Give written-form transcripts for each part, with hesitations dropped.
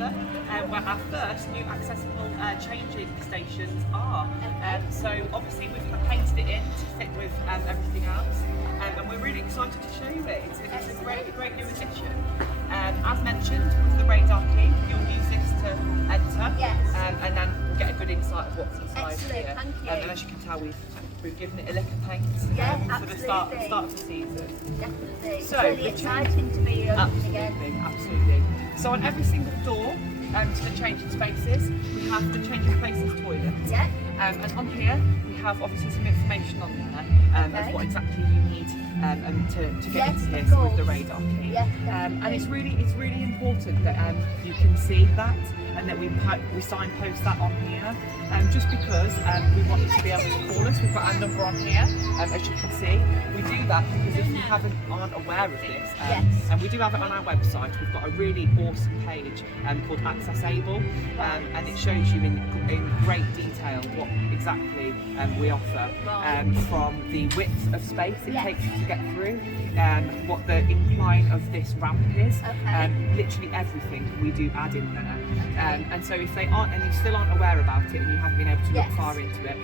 Chapter, where our first new accessible changing stations are. So obviously we've painted it in to fit with everything else, and we're really excited to show you it. It's a great new addition. As mentioned, with the Redar Key, you'll use this to enter, and then we'll get a good insight of what's inside here. Thank you. And as you can tell, we've given it a lick of paint for the start of the season. Definitely. It's So really exciting to be open again. Absolutely. So on every single door to the changing spaces, we have the changing places toilet. Yeah. And on here we have obviously some information on there as what exactly you need to get into here with the Redar Key. And it's really important that you can see that and that we signpost that on here. Just because we want you to be able to call us. We've got our number on here, as you can see. We do that because if you aren't aware of this, and we do have it on our website, we've got a really awesome page called Access Able, and it shows you in great detail what exactly we offer, from the width of space it takes you to get through, what the incline of this ramp is, literally everything we do add in there. And so if they aren't, and you still aren't aware about it, and you haven't been able to look far into it,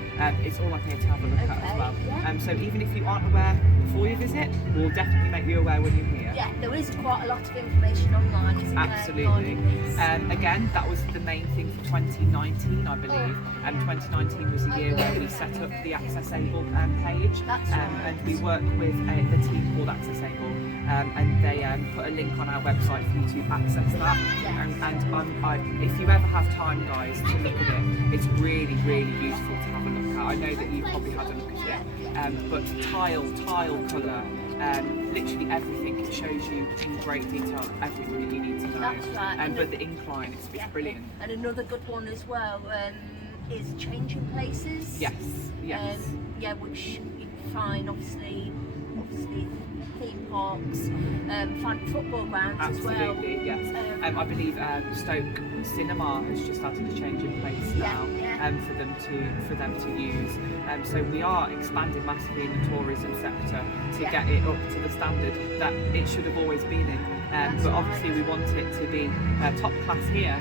it's all on here to have a look at as well. So even if you aren't aware before you visit, we'll definitely make you aware when you're here. Yeah, there is quite a lot of information online, isn't there? Absolutely. Again, that was the main thing for 2019, I believe. 2019 was the year where we set up the Access Able page, and we work with the team called Access Able, and they put a link on our website for you to access that. And if you ever have time, guys, to look at it, it's really useful to have a look at. I know that you've probably had a look at it, but tile colour, literally everything, it shows you in great detail everything that you need to know. That's right. But the incline, it's brilliant. And another good one as well is changing places. Yes. Which you can find obviously theme parks, find football grounds as well. Absolutely, yes. I believe Stoke Cinema has just added a change in place now for them to use. So we are expanding massively in the tourism sector to get it up to the standard that it should have always been in. But obviously we want it to be top class here.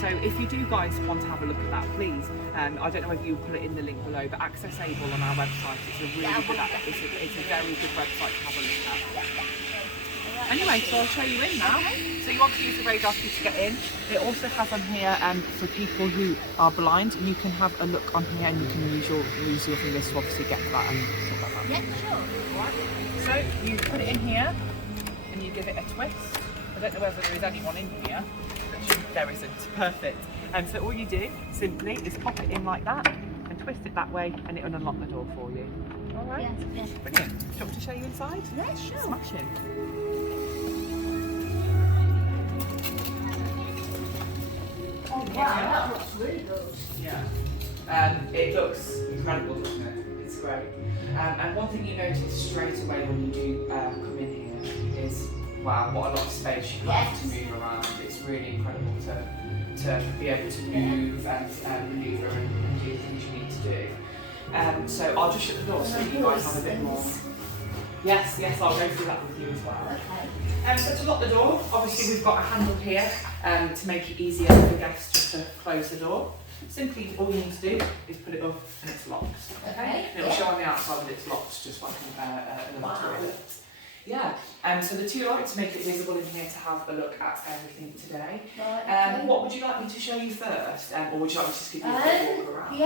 So if you do guys want to have a look at that, please. I don't know if you'll put it in the link below, but Access Able on our website, it's a really good, it's a very good website to have a look at. Anyway, so I'll show you in now. So you obviously use the Redar Key to get in. It also has on here for people who are blind, and you can have a look on here and you can use your fingers to obviously get that and sort that out. Yeah, sure. Right. So you put it in here and you give it a twist. I don't know whether there is anyone in here. There isn't. Perfect. So all you do simply is pop it in like that and twist it that way, and it will unlock the door for you. All right. Yes. Brilliant. Do you want me to show you inside? Yeah, sure. Smashing. Oh wow, that looks really good. Yeah. It looks incredible, doesn't it? It's great. And one thing you notice straight away when you do come in here is, wow, what a lot of space you have to move around. It's really incredible to be able to move and manoeuvre and do the things you need to do. So I'll just shut the door so you guys have a bit more. Yes, I'll go through that with you as well. Okay. So to lock the door, obviously we've got a handle here to make it easier for guests just to close the door. Simply, all you need to do is put it up and it's locked. Okay? And it'll show on the outside that it's locked, just like another toilet. Yeah, so the two lights make it visible in here to have a look at everything today. Right, what would you like me to show you first? Or would you like me to just give you a quick walk around?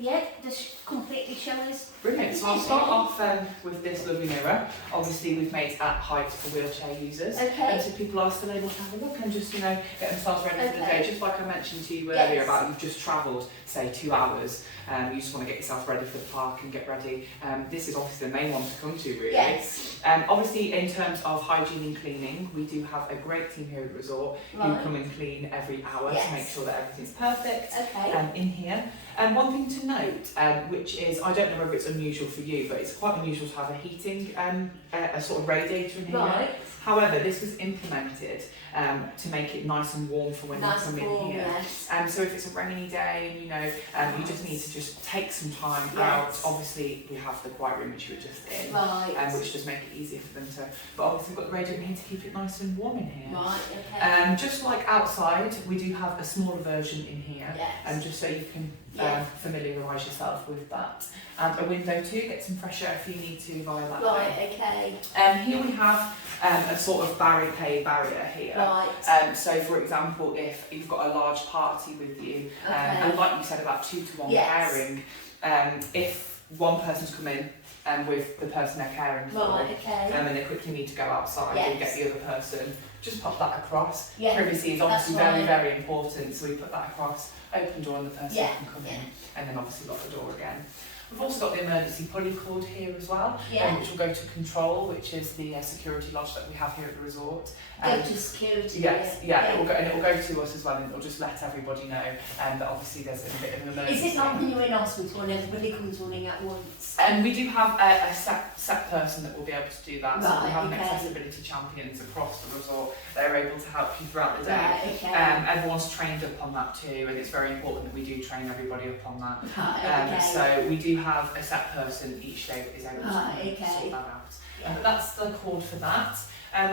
Yeah, just completely show us. Brilliant, so I'll start off with this lovely mirror. Obviously we've made it at height for wheelchair users. Okay. So people are still able to have a look and just, get themselves ready for the day. Just like I mentioned to you earlier about you've just travelled, say 2 hours, you just want to get yourself ready for the park and get ready. This is obviously the main one to come to really. Yes. Obviously in terms of hygiene and cleaning, we do have a great team here at the resort who come and clean every hour to make sure that everything's perfect in here. And one thing to note, which is, I don't know whether it's unusual for you, but it's quite unusual to have a heating, a sort of radiator in here. Right. However, this was implemented to make it nice and warm for when you come in here. Yes. So if it's a rainy day and you just need to take some time out, obviously we have the quiet room which you were just in, which does make it it easier for them to. But obviously we've got the radiator in here to keep it nice and warm in here. Right, okay. Just like outside, we do have a smaller version in here, Yes. just so you can familiarise yourself with that. And a window too, get some fresh air if you need to via that way. Right, okay. Here we have a sort of barricade barrier here. Right. So for example, if you've got a large party with you, Okay. and like you said about 2-to-1 Yes. pairing, if one person's come in with the person they're caring for, Right, okay. and they quickly need to go outside and get the other person, just pop that across. Yeah, Privacy is obviously that's very, right. very important, so we put that across, open door and the person can come in, and then obviously lock the door again. We've also got the emergency pulley cord here as well, which will go to control, which is the security lodge that we have here at the resort. Go to security. Yes, it will go, and it will go to us as well, and it will just let everybody know that obviously there's a bit of an emergency. Is it like when you're in hospital and everybody comes running at once? We do have a set person that will be able to do that. So we have Right, accessibility champions across the resort. They're able to help you throughout the day. Right, okay. Everyone's trained up on that too, and it's very important that we do train everybody up on that. Right, okay. So we do have a set person each day that is able to Right, okay. sort that out. Yeah. But that's the cord for that.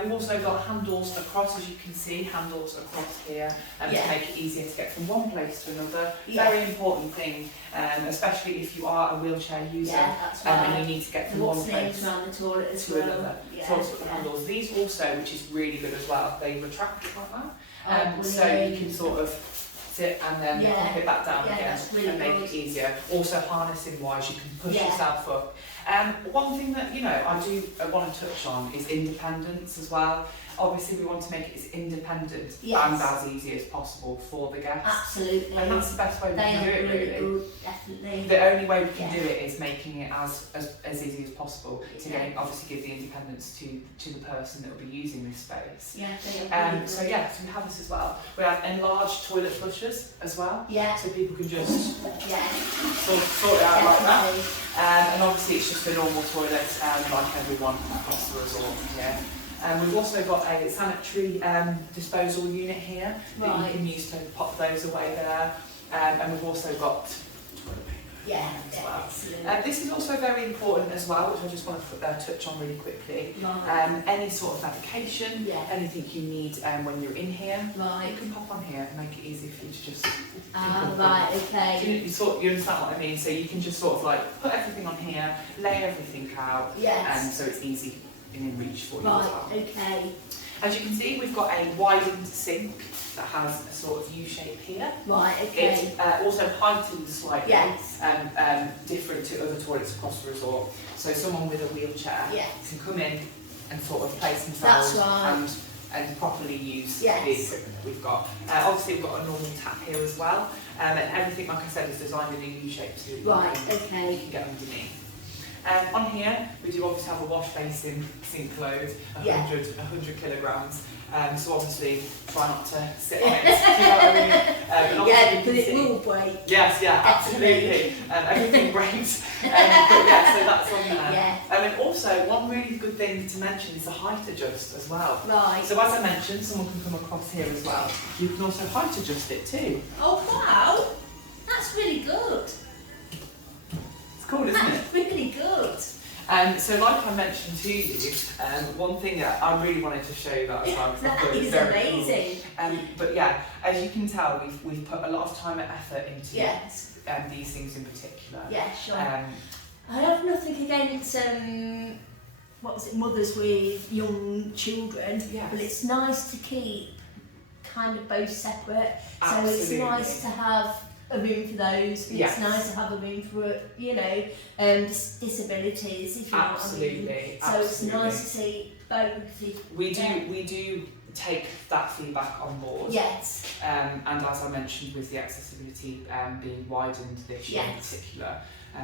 We've also got handles across, as you can see, handles across here, to make it easier to get from one place to another. Very important thing, especially if you are a wheelchair user, that's right. and you need to get from one place around the toilet as to well. another. So also got the handles. These also, which is really good as well, they retract like that, so you can sort of sit and then pop it back down again and make it easier. Also harnessing wise, you can push yourself up. One thing that I do want to touch on is independence as well. Obviously we want to make it as independent and as easy as possible for the guests. Absolutely. And that's the best way we can do it really. Good, definitely. The only way we can do it is making it as easy as possible to obviously give the independence to the person that will be using this space. So we have this as well. We have enlarged toilet flushers as well. So people can just sort it out like that. And obviously it's just a normal toilet like everyone across the resort here. We've also got a sanitary disposal unit here that you can use to pop those away there. And we've also got toilet paper as well. This is also very important as well, which I just want to touch on really quickly. Any sort of medication, anything you need when you're in here, you can pop on here and make it easy for you to just... You understand what I mean? So you can just sort of like put everything on here, lay everything out, and so it's easy in reach for you as well. As you can see, we've got a widened sink that has a sort of U shape here. It also heightens slightly, different to other toilets across the resort. So someone with a wheelchair can come in and sort of place themselves and properly use the equipment that we've got. Obviously we've got a normal tap here as well, and everything, like I said, is designed in a U shape so you can get underneath. On here, we do obviously have a wash basin sink load, 100 kilograms. So obviously, try not to sit on it. Do you know what I mean? But it will break. Yes, absolutely. Everything breaks. So that's on there. And also, one really good thing to mention is the height adjust as well. So as I mentioned, someone can come across here as well. You can also height adjust it too. Oh wow, that's really good. Cool, isn't it? That's really good. So like I mentioned to you, one thing that I really wanted to show you that as well. That is amazing. Cool. But yeah, as you can tell, we've put a lot of time and effort into these things in particular. I have nothing against mothers with young children, but it's nice to keep kind of both separate. Absolutely. So it's nice to have a room for those, but it's nice to have a room for, disabilities, if you know what I mean. So it's nice to see both. We do take that feedback on board. And as I mentioned with the accessibility being widened this year in particular,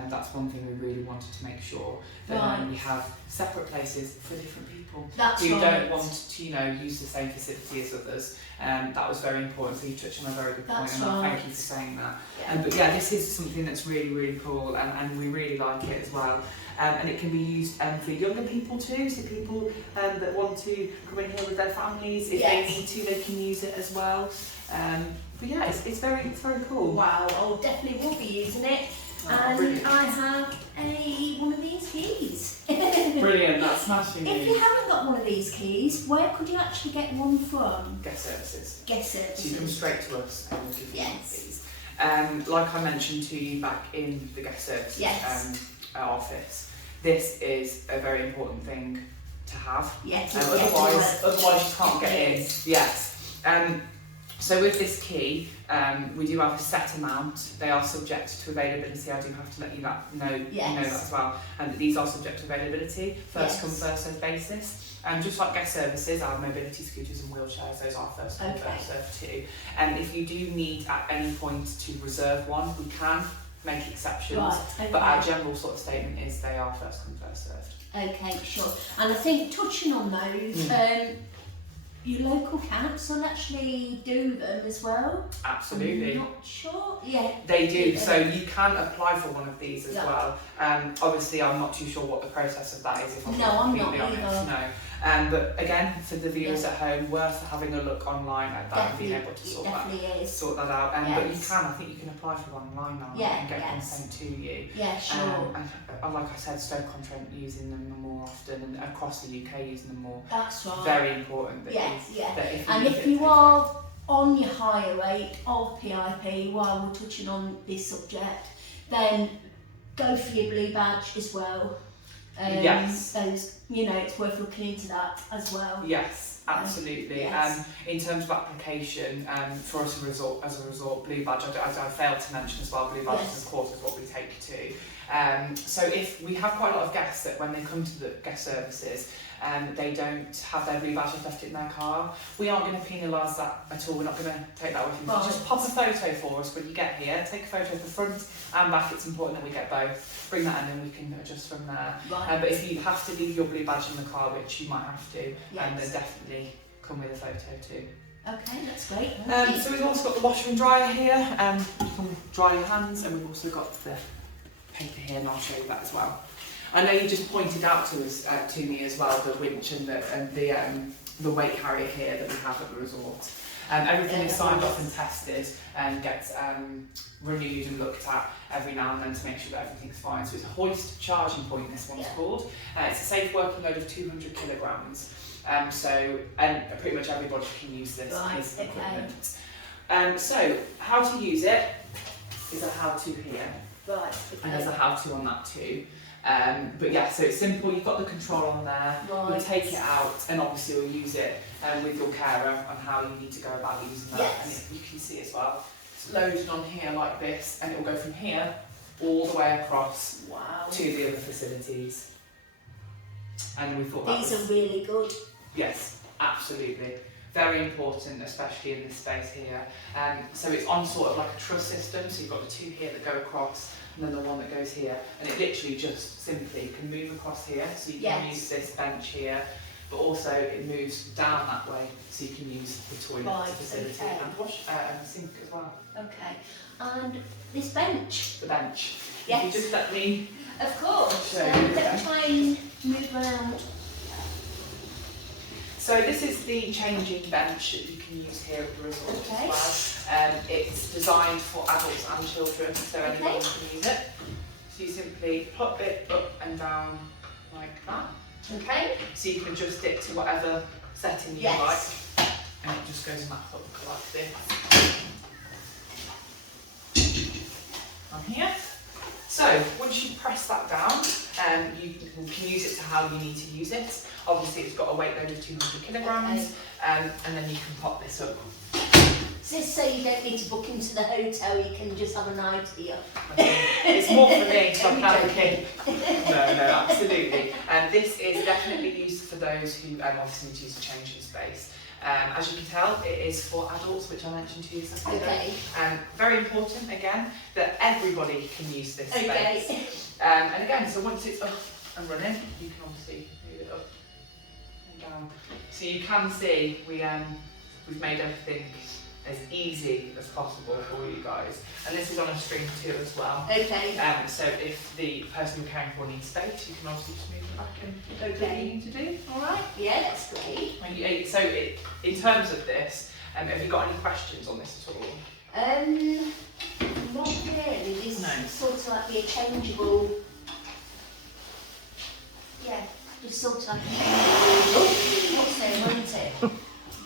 that's one thing we really wanted to make sure that we have separate places for different people who don't want to, use the same facility as others. That was very important. So you touched on a very good point, and I thank you for saying that. But yeah, this is something that's really, really cool, and we really like it as well. And it can be used for younger people too, so people that want to come in here with their families, if they need to, they can use it as well. But yeah, it's very cool. Wow, I definitely will be using it. And brilliant. I have one of these keys. Brilliant, that's smashing. If you haven't got one of these keys, where could you actually get one from? Guest services. Guest services. So you come straight to us and we'll give you one of Yes. these. Like I mentioned to you back in the guest services office, this is a very important thing to have. Yes. Otherwise you can't get in. Yes. So with this key, we do have a set amount. They are subject to availability. I do have to let you know that as well. And these are subject to availability, first come, first served basis. Just like guest services, our mobility scooters and wheelchairs, those are first come, first served too. And if you do need at any point to reserve one, we can make exceptions. Right, okay. But our general sort of statement is they are first come, first served. Okay, sure. And I think touching on those, your local council actually do them as well. Absolutely. I'm not sure. Yeah. They do. So you can apply for one of these as well. Obviously, I'm not too sure what the process of that is. If I'm completely honest. No. But again, for the viewers at home, worth having a look online at that and being able to sort that out. But you can. I think you can apply for one online now and get one sent to you. Yeah, sure. And like I said, Stoke-on-Trent using them more often, and across the UK using them more. That's right. Very important. If you are on your higher rate of PIP while we're touching on this subject, then go for your blue badge as well. Yes. Those, it's worth looking into that as well. Yes, absolutely. In terms of application, for us as a resort, blue badge, as I failed to mention as well, blue badge of course is what we take to. So if we have quite a lot of guests that when they come to the guest services, they don't have their blue badge left in their car, we aren't going to penalise that at all. We're not going to take that with you. Right. Just pop a photo for us when you get here. Take a photo of the front and back. It's important that we get both. Bring that in and we can adjust from there. Right. But if you have to leave your blue badge in the car, which you might have to, then definitely come with a photo too. Okay, that's great. So we've also got the washer and dryer here. You can dry your hands, and we've also got the paper here, and I'll show you that as well. I know you just pointed out to me as well the winch and the weight carrier here that we have at the resort. Everything is signed off and tested and gets renewed and looked at every now and then to make sure that everything's fine. So it's a Hoist Charging point, this one's called. It's a safe working load of 200 kilograms. And pretty much everybody can use this piece of equipment. So how to use it is a how-to here. Right, okay. And there's a how-to on that too. But yeah, so it's simple. You've got the control on there. Right. You'll take it out, and obviously you'll use it with your carer on how you need to go about using that. Yes. And you can see as well, it's loaded on here like this, and it will go from here all the way across to the other facilities. And we thought these are really good. Yes, absolutely. Very important, especially in this space here. So it's on sort of like a truss system, so you've got the two here that go across, and then the one that goes here, and it literally just simply can move across here, so you can use this bench here, but also it moves down that way, so you can use the toilet facility and wash and the sink as well. Okay, and this bench? The bench. Yes. If you just let me... Of course. Let me try and move around. So this is the changing bench that you can use here at the resort as well. It's designed for adults and children, so anyone can use it. So you simply pop it up and down like that. Okay. So you can adjust it to whatever setting you like, and it just goes in that hook like this. On here. So once you press that down, you can use it to how you need to use it. Obviously it's got a weight load of 200 kilograms, and then you can pop this up. Is this so you don't need to book into the hotel, you can just have a night here? It's more for me, so I'm joking. No, absolutely. And this is definitely used for those who obviously need to use a changing space. As you can tell, it is for adults, which I mentioned to you a second ago. Very important, again, that everybody can use this space. And again, so once it's up and running, you can obviously move it up and down. So you can see we've made everything as easy as possible for you guys. And this is on a string too as well. So if the person you're caring for needs space, you can obviously just move it back and do what you need to do. Alright? Yeah, that's great. So in terms of this, have you got any questions on this at all? Not really. This No. is sort of like be a changeable. Yeah, just sort of like a changeable. What's there, won't it?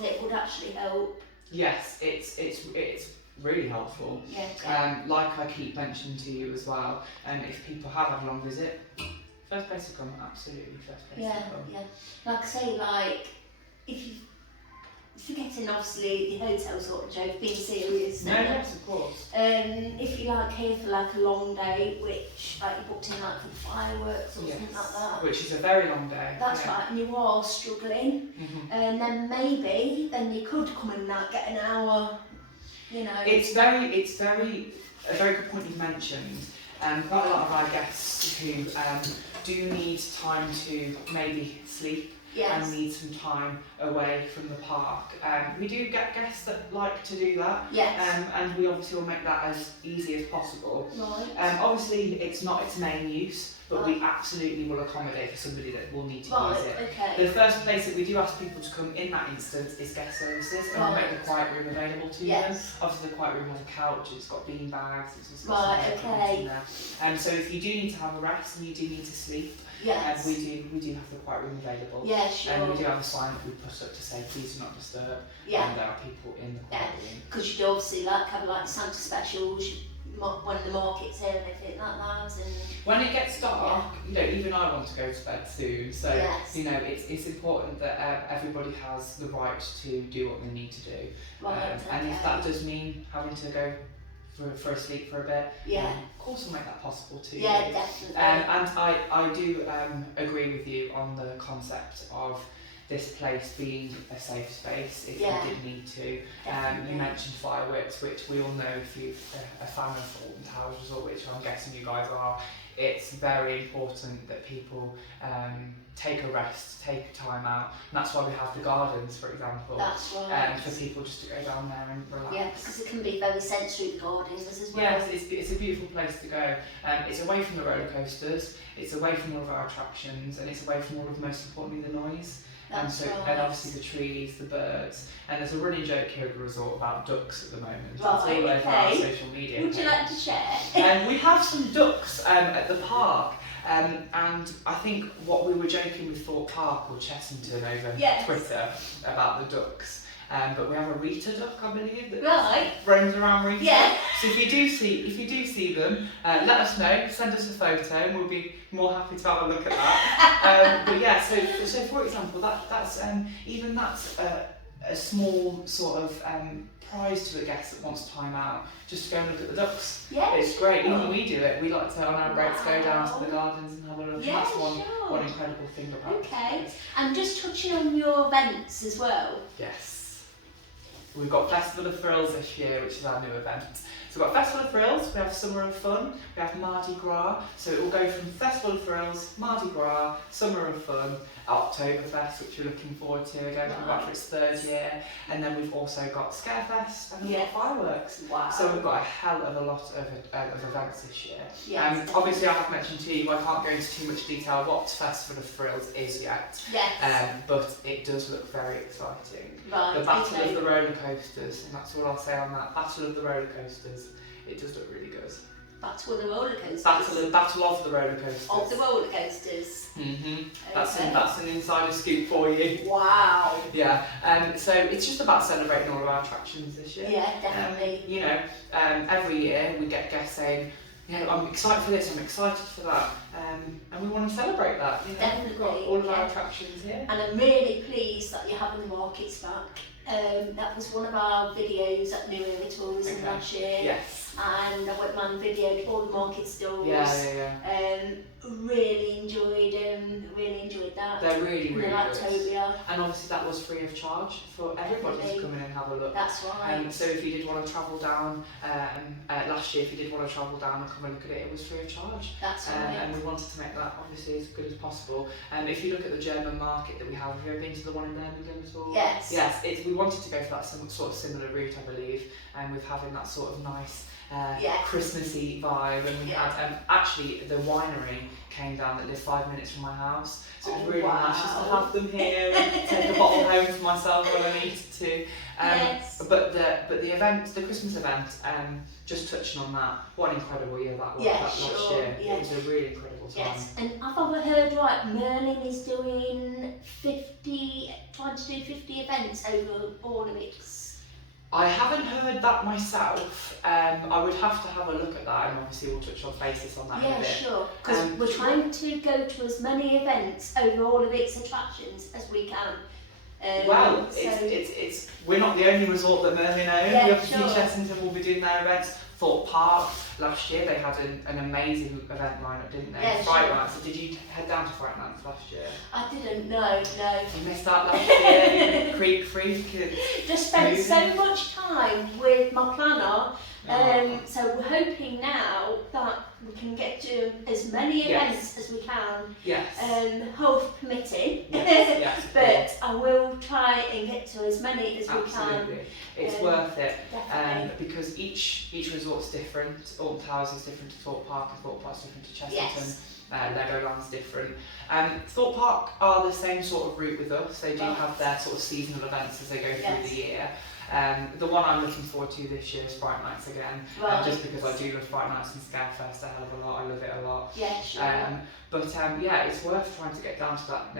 That would actually help. Yes, it's really helpful. Yeah. Like I keep mentioning to you as well, if people have had a long visit, first place to come, absolutely first place to come. Yeah. Like I say, like if you forgetting obviously the hotel sort of joke, being serious. No, yes, of course. If you like here for like a long day, which like you booked in like for the fireworks or something like that. Which is a very long day. That's right, and you are struggling, and then maybe you could come and like get an hour. You know. It's a very good point you've mentioned. Quite a lot of our guests who do need time to maybe sleep. Yes. And need some time away from the park. We do get guests that like to do that, yes. And we obviously will make that as easy as possible. Right. Obviously, it's not its main use, but we absolutely will accommodate for somebody that will need to use it. Okay. The first place that we do ask people to come in that instance is guest services, and we'll make the quiet room available to them. Obviously, the quiet room has a couch, it's got bean bags, it's got some equipment in there. So if you do need to have a rest and you do need to sleep, yes. we do have the quiet room available. Yeah, sure. And we do have a sign that we put up to say please do not disturb. Yeah. And there are people in the quiet room. Because you'd obviously like have like Santa specials when the market's here and everything like that. And when it gets dark, you know, even I want to go to bed soon. So you know, it's important that everybody has the right to do what they need to do. Right. And if that does mean having to go for a sleep for a bit, of course we'll make that possible too. Yeah, definitely. And I do agree with you on the concept of this place being a safe space if you did need to. You mentioned fireworks, which we all know if you're a fan of Alton Towers Resort, which I'm guessing you guys are. It's very important that people take a rest, take time out, and that's why we have the gardens, for example. That's right. For people just to go down there and relax. Yeah, because it can be very sensory, the gardens as well. Yes, it's a beautiful place to go. It's away from the roller coasters, it's away from all of our attractions, and it's away from all of, most importantly, the noise. And obviously the trees, the birds, and there's a running joke here at the resort about ducks at the moment. It's all over our social media. Would you like to share? We have some ducks at the park, and I think what we were joking with Thorpe Park or Chessington over Twitter about the ducks. But we have a Rita duck, I believe, that roams around Rita. Yeah. So if you do see them, let us know. Send us a photo, and we'll be more happy to have a look at that. But yeah, so for example, that's a small sort of prize to a guest that wants time out, just to go and look at the ducks. Yeah, it's great. Even we do it. We like to on our breaks go down to the gardens and have a look. Yeah, that's one incredible thing about it. Okay, and just touching on your events as well. Yes. We've got Festival of Thrills this year, which is our new event. So we've got Festival of Thrills, we have Summer of Fun, we have Mardi Gras. So it will go from Festival of Thrills, Mardi Gras, Summer of Fun, Oktoberfest, which we're looking forward to again, we've got for its third year. And then we've also got Scarefest and we've got fireworks. Wow. So we've got a hell of a lot of events this year. Yes, obviously I have mentioned to you, I can't go into too much detail what Festival of Thrills is yet. Yes. But it does look very exciting. Right. The Battle of the Roller Coasters, and that's all I'll say on that. Battle of the Roller Coasters. It does look really good. Battle of the Roller Coasters? Battle of the Roller Coasters. Of the Roller Coasters. Okay. That's an insider scoop for you. Wow. Yeah. So it's just about celebrating all of our attractions this year. Yeah, definitely. You know, every year we get guests saying, you know, I'm excited for this, I'm excited for that, and we want to celebrate that. You know, definitely. We've got all of our attractions here. And I'm really pleased that you're having the markets back. That was one of our videos at New Era Tourism last year. Yes. And I went round and videoed all the market stalls. Really enjoyed that. They're really good. Lactobia. And obviously that was free of charge for everybody to come in and have a look. That's right. So if you did want to travel down, last year if you did want to travel down and come and look at it, it was free of charge. That's right. And we wanted to make that obviously as good as possible. If you look at the German market that we have you ever been to the one in Birmingham at all? Yes. Yes, we wanted to go for that sort of similar route, I believe, with having that sort of nice Christmassy vibe, and we had actually the winery came down that lived 5 minutes from my house, so it was really nice just to have them here and take a bottle home for myself when I needed too. Yes. But the event, the Christmas event, just touching on that, what an incredible year that was. Last year. Yeah. It was a really incredible time. Yes, and have I heard right, Merlin is doing trying to do 50 events over all of its. I haven't heard that myself. I would have to have a look at that, and obviously we'll touch on basis on that in a bit. Yeah, sure. Because we're trying to go to as many events over all of its attractions as we can. Well, it's we're not the only resort that Merlin own. Yeah, Obviously, Chessington will be doing their events. Thorpe Park last year they had an amazing event lineup, didn't they? Yeah, Fright sure. Nights. So did you head down to Fright Nights last year? I didn't know, no. You missed out last year. Creek Freak. Just spent so much time with my planner. So we're hoping now that we can get to as many events as we can, health permitting, but I will try and get to as many as we can. It's worth it, Definitely. because each resort's different. Alton Towers is different to Thorpe Park, and Thorpe Park's different to Chessington. Legoland's different. Thorpe Park are the same sort of route with us. They do have their sort of seasonal events as they go through the year. The one I'm looking forward to this year is Fright Nights again, just because I do love Fright Nights and Scarefest a hell of a lot. I love it a lot. Yeah, sure. But it's worth trying to get down to that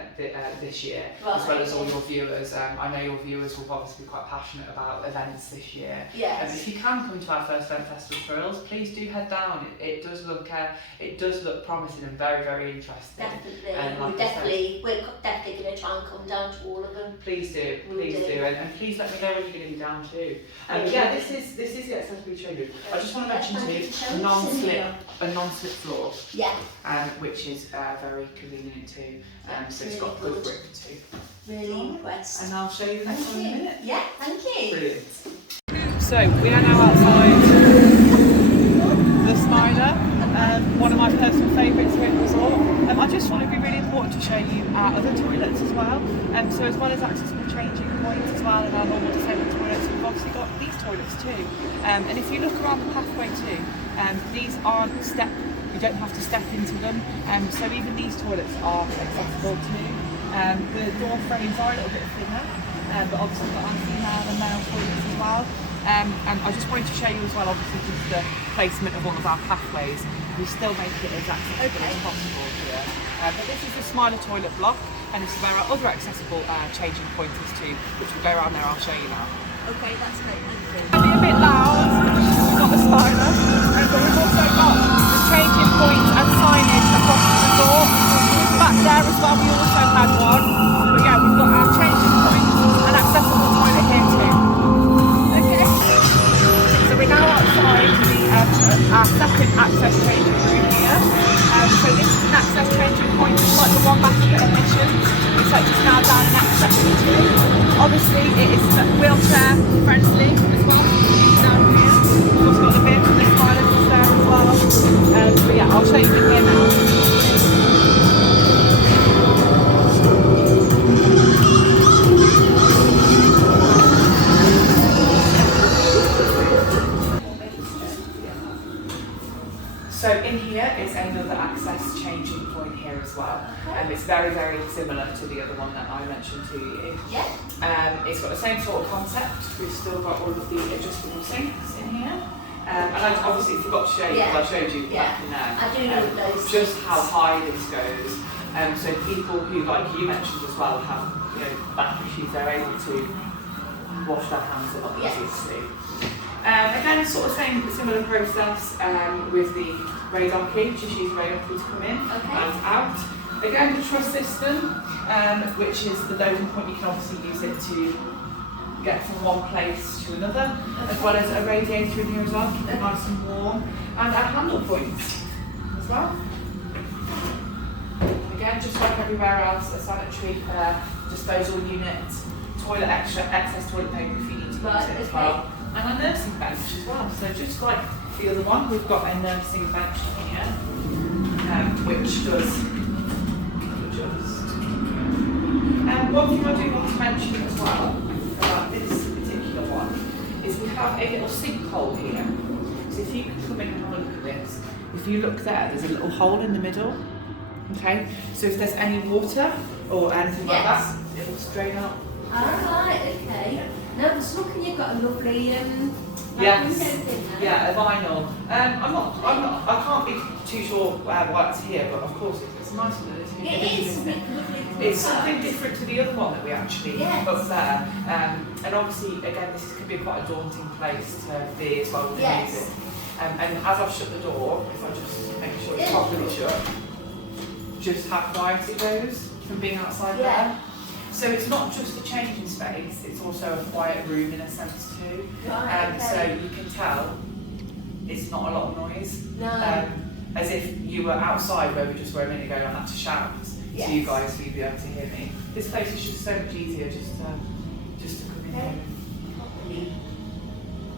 this year, as well as all your viewers. I know your viewers will obviously be quite passionate about events this year. Yes. If you can come to our first event festival thrills, please do head down. It does look promising and very, very interesting. Definitely. And like we're definitely going to try and come down to all of them. Please do, and please let me know when you're going to be down too. This is the accessibility showroom. I just want to mention to you a non-slip floor. Yeah. Which is very convenient too. So it's got good grip too. Really impressed. And I'll show you the next one in a minute. Yeah, thank you. Brilliant. So we are now outside the Smiler, one of my personal favourites here at the resort. I just thought it'd be really important to show you our other toilets as well. So as well as accessible changing points as well and our normal disabled toilets, we've obviously got these toilets too. And if you look around the pathway too, these aren't you don't have to step into them. So even these toilets are accessible too. The door frames are a little bit thinner, but obviously we've got female and male toilets as well. And I just wanted to show you as well, obviously, just the placement of all of our pathways. We still make it as accessible as possible here. But this is the Smiler toilet block, and this is where our other accessible changing point is too, which will go around there. I'll show you now. Okay, that's great. It'll be a bit loud. We've got the Smiler, but we've also got the changing points and signage across the resort. Back there as well, we also had one. But yeah, we've got our changing points and accessible toilet here too. Okay. So we're now outside our second access changing room here. So this is an access changing point, just like the one back at admissions. It takes us now down an access to. Obviously, it is wheelchair friendly as well. Down here, we've also got the bin and the Smiler there as well. But yeah, I'll show you in here now. So in here is another access changing point here as well. It's very, very similar to the other one that I mentioned to you. Yeah. It's got the same sort of concept. We've still got all of the adjustable sinks in here. And I obviously forgot to show you, because I showed you back in there. I do know those. Just how high this goes. So people who, like you mentioned as well, have back issues, they're able to wash their hands a lot easier to do. Again, sort of similar process with the Redar Keys, just use Redar Key to come in and out. Again, the truss system, which is the loading point, you can obviously use it to get from one place to another, as well as a radiator in here as well, keep it nice and warm, and our handle points as well. Again, just like everywhere else, a sanitary disposal unit, toilet excess toilet paper if you need to use it as well. And a nursing bench as well. So just like the other one, we've got a nursing bench here, which does one thing I do want to mention as well about this particular one is we have a little sinkhole here. So if you can come in and have a look at this, if you look there, there's a little hole in the middle. Okay, so if there's any water or anything like that, it will drain out. Alright, okay. No, just looking, you've got a lovely Yes. window thing there. Yeah, a vinyl. I can't be too sure why it's here, but of course it's nice and isn't it? It is, Isn't it? lovely. It's something different to the other one that we actually put there. And obviously, again, this can be quite a daunting place to be as well with the music. And as I've shut the door, if I just make sure it's properly shut, just how quiet it goes from being outside there. So it's not just a changing space, it's also a quiet room in a sense too. Right, So you can tell it's not a lot of noise. No. As if you were outside where we just were a minute ago and I had to shout to you guys so you'd be able to hear me. This place is just so much easier just to come in here.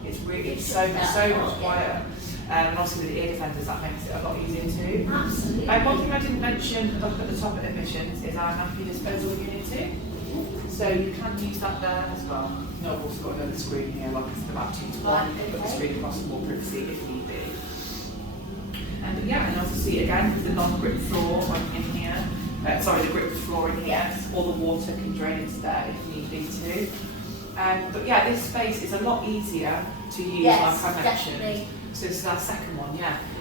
It's so much quieter. And also with the ear defenders, that makes it a lot easier too. Absolutely. One thing I didn't mention up at the top of admissions is our nappy disposal unit too. So you can use that there as well. No, I've also got another screen here, like it's about 2 to 1, put the screen across the wall privacy if need be. And and obviously again, the non-grip floor in here, the gripped floor in here, all the water can drain into there if need be too. But yeah, this space is a lot easier to use, like I mentioned. Definitely. So this is our second one,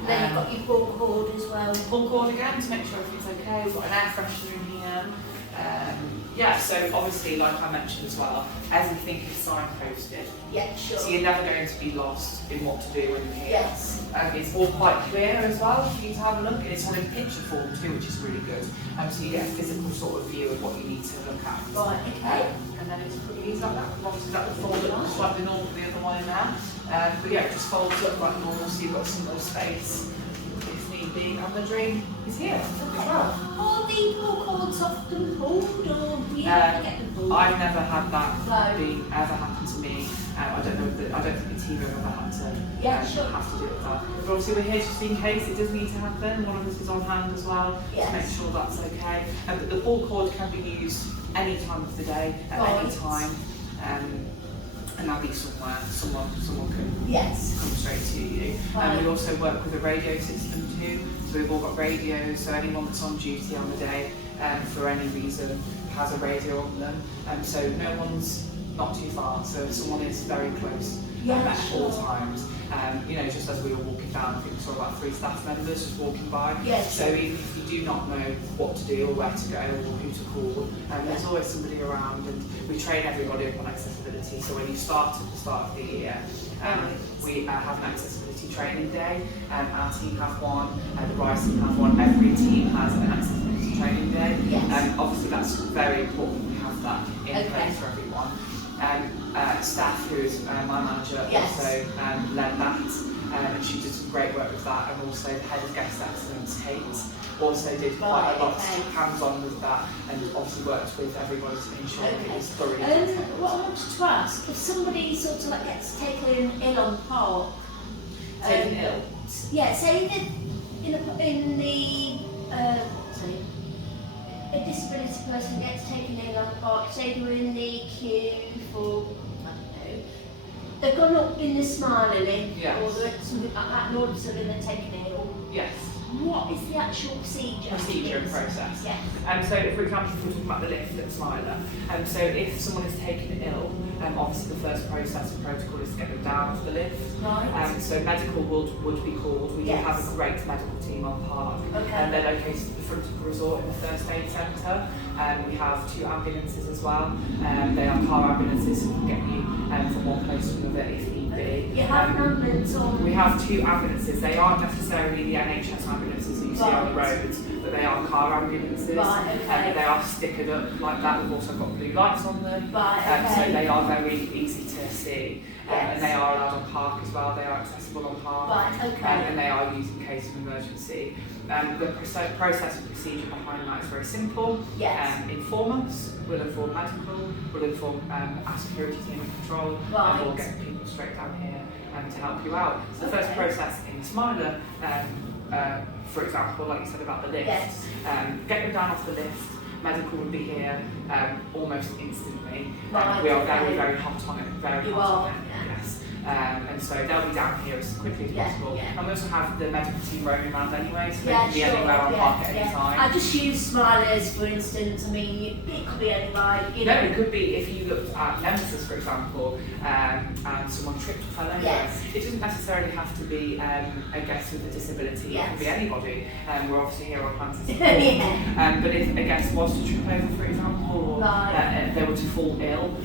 Then you've got your pull cord as well. Pull cord again to make sure everything's okay. We've got an air freshener in here. So obviously, like I mentioned as well, everything is signposted. Yeah, sure. So you're never going to be lost in what to do when you're here. Yes. It's all quite clear as well for you to have a look, and it's all in picture form too, which is really good. So you get a physical sort of view of what you need to look at. Right, okay. And then it's pretty easy like that. Obviously that will fold up slightly normal to the other one in there. But yeah, it just folds up like normal, so you've got some more space if need be. And the drain is here as well. Are the pull cords often pulled, or do you have to get them pulled? I've never had that ever happen to me. I don't think the team have ever had to have to do it with that. But obviously we're here just in case it does need to happen. One of us is on hand as well to make sure that's okay. But the pull cord can be used any time of the day, at any time. And that'll be somewhere, someone can come straight to you. And we also work with a radio system too, so we've all got radios, so anyone that's on duty on the day for any reason has a radio on them. So no one's not too far, so someone is very close at all times. Just as we were walking down, I think we saw about 3 staff members just walking by. So even if you do not know what to do or where to go or who to call, there's always somebody around, and we train everybody up on accessibility. So when you start at the start of the year, we have an accessibility training day. Our team have one, the Rise team have one. Every team has an accessibility training day. Obviously that's very important we have that in place for everyone. Staff, who is my manager, also led that, and she did some great work with that, and also the head of guest excellence, Kate, also did quite a lot hands-on with that, and obviously worked with everybody to ensure that it was thoroughly what I wanted to ask, if somebody sort of like gets taken ill on the park, taken ill? Say that a disability person gets taken in on the park, say they were in the queue for, I don't know, they've gone up in the smiley lift, or they're at something like that, and all of a sudden they're taken ill. Yes. What is the actual procedure? Procedure and process. Yes. So, for example, if we're talking about the lift at Smiler, so if someone is taken ill, obviously the first process and protocol is to get them down to the lift. Right. So medical would be called. We do have a great medical team on park. They're located at the front of the resort in the first aid centre. We have 2 ambulances as well. They are car ambulances, so we can get you from one place to another if need be. You have an ambulance on? We have 2 ambulances. They aren't necessarily the NHS ambulances that you see on the roads, but they are car ambulances. They are stickered up like that. We've also got blue lights on them. So they are very easy to see. And they are allowed on park as well. They are accessible on park. And they are used in case of emergency. The process and procedure behind that is very simple. Inform us, we'll inform medical, we'll inform our security team and control, and we'll get people straight down here to help you out. So the first process in Smiler, for example, like you said about the lift, get them down off the lift. Medical would be here almost instantly. We are very, very hot on it. Very hot on it. Yes. and so they'll be down here as quickly as possible. And we also have the medical team roaming around anyway, so they can be anywhere on park at any time. I just use smilers, for instance. I mean, it could be anywhere. You know. No, it could be if you looked at Nemesis, for example, and someone tripped or fell over. It doesn't necessarily have to be a guest with a disability. It can be anybody. We're obviously here on plan to support. But if a guest was to trip over, for example, or they were to fall ill,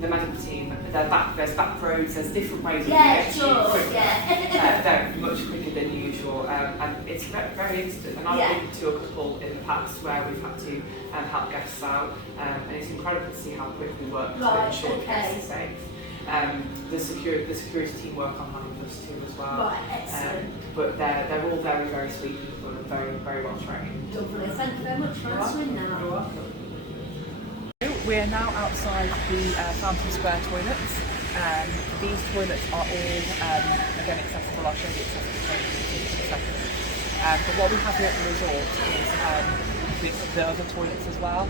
the medical team, there's back roads, there's different ways of getting you quicker. They're much quicker than usual, and it's very, very instant. And I've been to a couple in the past where we've had to help guests out, and it's incredible to see how quick we work to ensure guests are safe. The security team work on handling us too as well. But they're all very, very sweet people and very, very well trained. Lovely. Thank you very much for answering that. You're welcome. We're now outside the Fountain Square toilets. These toilets are all, again, accessible. I'll show you the accessible in a second. But what we have here at the resort is the other toilets as well.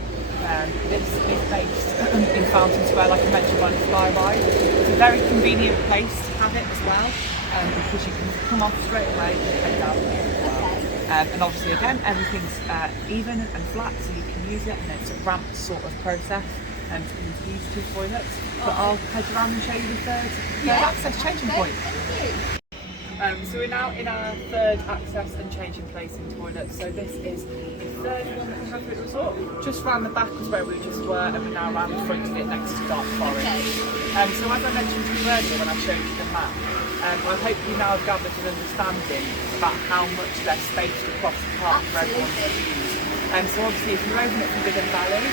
This is based in Fountain Square, like I mentioned, by the Sky Ride. It's a very convenient place to have it as well, because you can come off straight away and head down here as well. And obviously, again, everything's even and flat, so you can use it, and it's a ramped sort of process to use two toilets. But I'll head around and show you the third access changing point. So we're now in our third access and changing place in toilets. So this is the third one that we have at the resort. Just round the back was where we just were, and we're now round the front of it next to Dark Forest. So as I mentioned to you earlier when I showed you the map, I hope you now have gathered an understanding about how much there's spaced across the park for everyone to use. So obviously if you're over at the Widened Valley,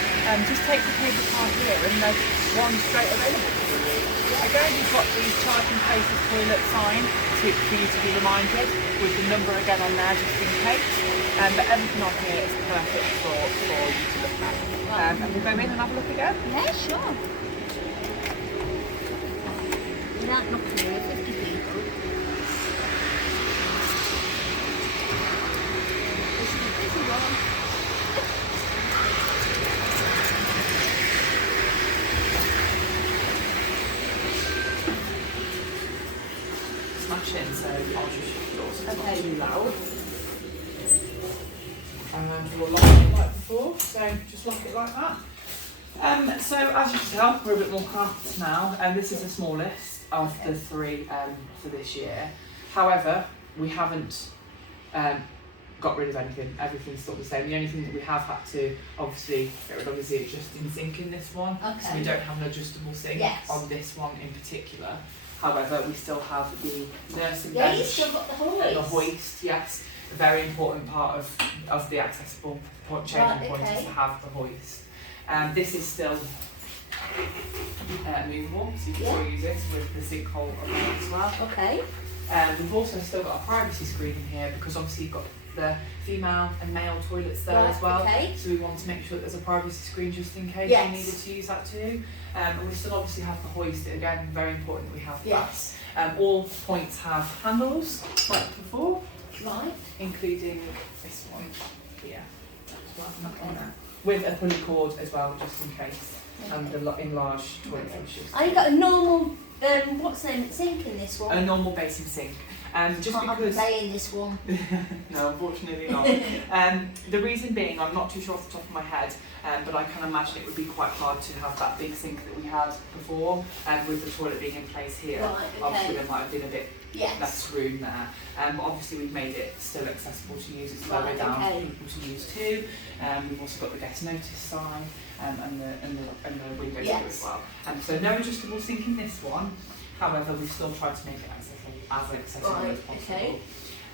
just take the cable car here and there's one straight available for you. Again, you've got the charging places toilet sign for you to be reminded, with the number again on there just in case. But everything on here is perfect for you to look at. And we'll go in and have a look again? Yeah, sure. Without knocking over 50 people. This is a busy one. Smash in, so I'll just shift it so it's not too loud. And we'll lock it like before, so just lock it like that. So as you can tell, we're a bit more cramped now, and this is the smallest of the three for this year. However, we haven't got rid of anything. Everything's still the same. The only thing that we have had to obviously get rid of is the adjusting sink in this one. So we don't have an adjustable sink on this one in particular. However, we still have the nursing bench. You've still got the hoist. The hoist, yes. A very important part of the accessible changing point is to have the hoist. This is still movable, so you can still use it with the sinkhole around as well. We've also still got a privacy screen in here because obviously you've got the female and male toilets there as well. So we want to make sure that there's a privacy screen just in case you needed to use that too. And we still obviously have the hoist, again, very important that we have that. All points have handles, like before, including this one here, with a pulley cord as well, just in case, and the enlarged toilet flushes. I've got a normal, what's the name, sink in this one? A normal basin sink. Just Can't because play in this one. No, unfortunately not. The reason being, I'm not too sure off the top of my head, but I can imagine it would be quite hard to have that big sink that we had before, and with the toilet being in place here, obviously there might have been a bit less room there. But obviously we've made it still accessible to use. It's lower down for people to use too. We've also got the guest notice sign and the window here as well. So no adjustable sink in this one. However, we've still tried to make it as accessible as possible.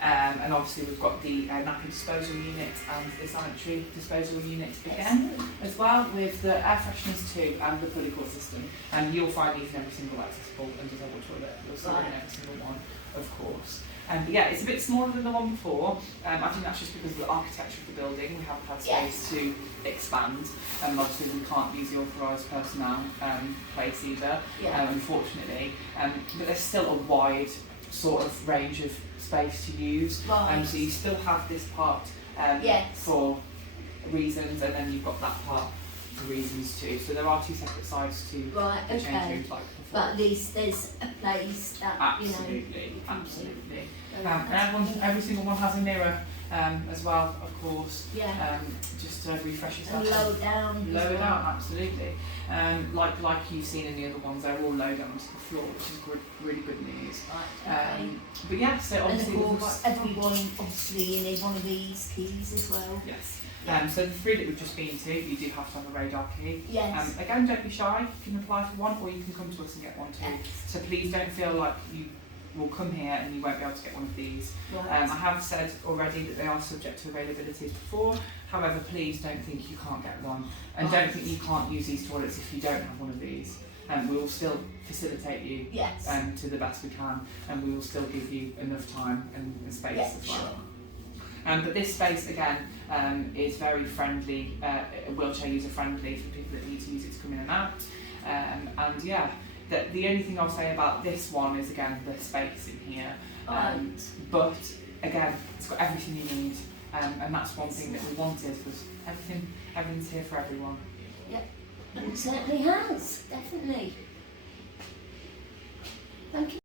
And obviously we've got the nappy disposal unit and the sanitary disposal unit again, as well, with the air fresheners too and the pulley cord system. And you'll find these in every single accessible and desirable toilet. You'll see them in every single one, of course. But yeah, it's a bit smaller than the one before. I think that's just because of the architecture of the building. We haven't had space to expand, and obviously we can't use the authorised personnel place either, unfortunately. But there's still a wide sort of range of space to use, so you still have this part for reasons, and then you've got that part for reasons too. So there are 2 separate sides to the change rooms like before. But at least there's a place that, absolutely. And every single one has a mirror as well, of course. Yeah. Just to refresh yourself. And lower down. Lower down, absolutely. Like you've seen in the other ones, they're all low down to the floor, which is really good news. Right, but yeah, so obviously, and of course, everyone obviously you need one of these keys as well. Yes. So the 3 that we've just been to, you do have to have a radar key. Yes. Again, don't be shy. You can apply for one, or you can come to us and get one too. Yes. So please don't feel like you will come here and you won't be able to get one of these. Right. I have said already that they are subject to availability as before. However, please don't think you can't get one, and don't think you can't use these toilets if you don't have one of these. We will still facilitate you to the best we can, and we will still give you enough time and space as well. Sure. But this space again is very friendly, wheelchair user friendly for people that need to use it to come in and out. And yeah, the only thing I'll say about this one is again the space in here. But again, it's got everything you need, and that's one thing that we wanted, was everything's here for everyone. Yep, and it certainly has, definitely. Thank you.